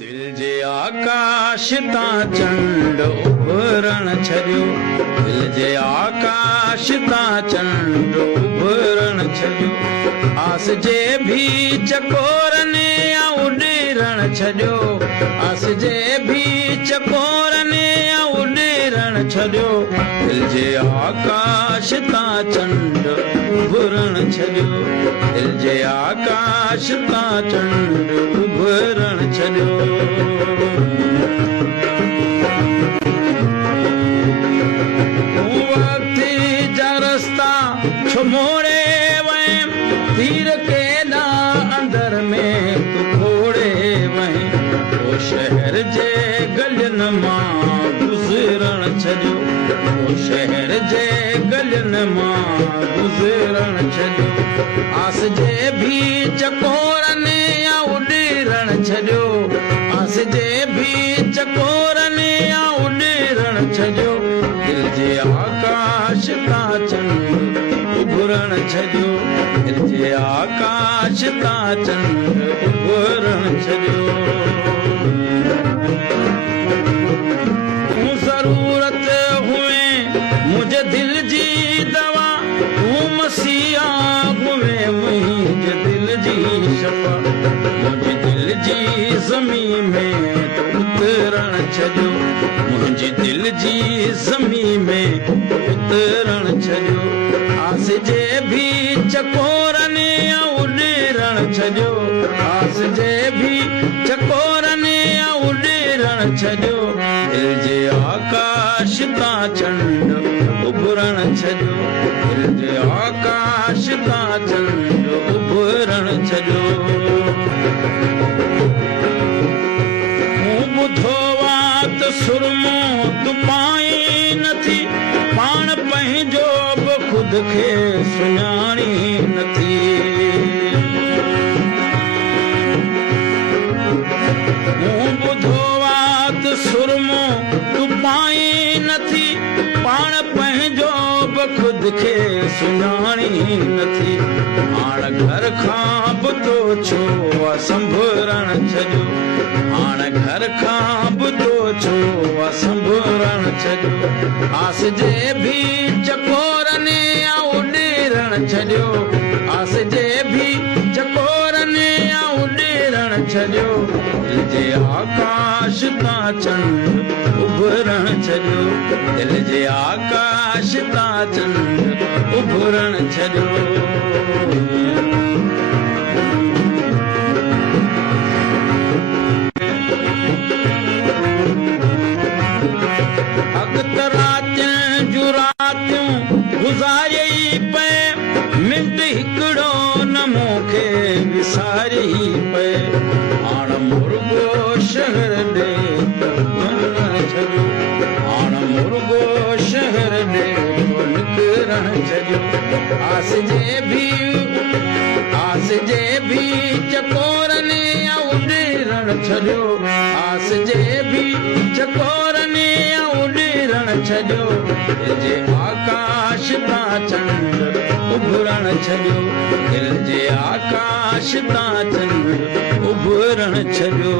दिल जे आकाश तां चंड उभरण छॾियो, दिल जे आकाश तां चंड उभरण छॾियो, आस जे भी चकोरनि उॾेरण छॾियो, आस जे भी चकोरनि उॾेरण छॾियो, दिल जे आकाश तां चंड उभरण छॾियो, दिल जे आकाश तां चंड उभरण छॾियो। वक़्ति जा रस्ता छो मोड़े वएं, तीर केॾा अंदर में तूं खोड़े वएं, ओ शहर जे गलियुनि मां गुज़रण छॾियो, ओ शहर जे गलियुनि मां गुज़रण छॾियो, आस जे भी चकोरनि उॾेरण छॾियो, आस जे भी चकोरनि उॾेरण छॾियो, दिल जे आकाश तां चंड उभरण छॾियो, दिल जे आकाश तां चंड उभरण छॾियो। तूं ज़रूरत हुए मुंहिंजे दिल जी दवा, तूं मसीहा हुए मुंहिंजे दिल जी शफ़ा, मुंहिंजी दिल जी ज़मीन में तूं उतरण छॾियो, मुंहिंजी दिल जी ज़मीन में उतरण छॾियो, आस जे भी चकोरनि उॾेरण छॾियो, आस जे भी चकोरनि उॾेरण छॾियो, दिल जे आकाश तां चंड उभरण छॾियो, दिल जे आकाश तां चंड उभरण छॾियो। मूं ॿुधो त सुरमो तूं पाई नथी, पाण पंहिंजो बि ख़ुदि खे सुञाणी नथी, मूं ॿुधो त सुरमो तूं पाई नथी, पाण पंहिंजो बि ख़ुदि खे सुञाणी नथी, हाणे घर खां बि तो छो संभरण छॾियो, हाणे घर खां बि तो छो संभरण छॾियो, आस जे भी चकोरनि उॾेरण छॾियो, आस जे भी चकोरनि उॾेरण छॾियो, दिल जे आकाश तां चंड उभरण छॾियो, दिल जे आकाश तां चंड उभरण छॾियो। गुज़ारे पे मिंट हिकिड़ो न मूंखे विसारे पए, हाणे मुर्गो शहर ॾे छॾियो, हाणे मुर्गो शहर ॾे निकिरण छॾियो, आस जे भी चकोरनि उॾेरण छॾियो, आस जे भी चकोरनि उॾेरण छॾियो, दिल जे आकाश तां चंड उभरण छॾियो, दिल जे आकाश तां चंड उभरण छॾियो।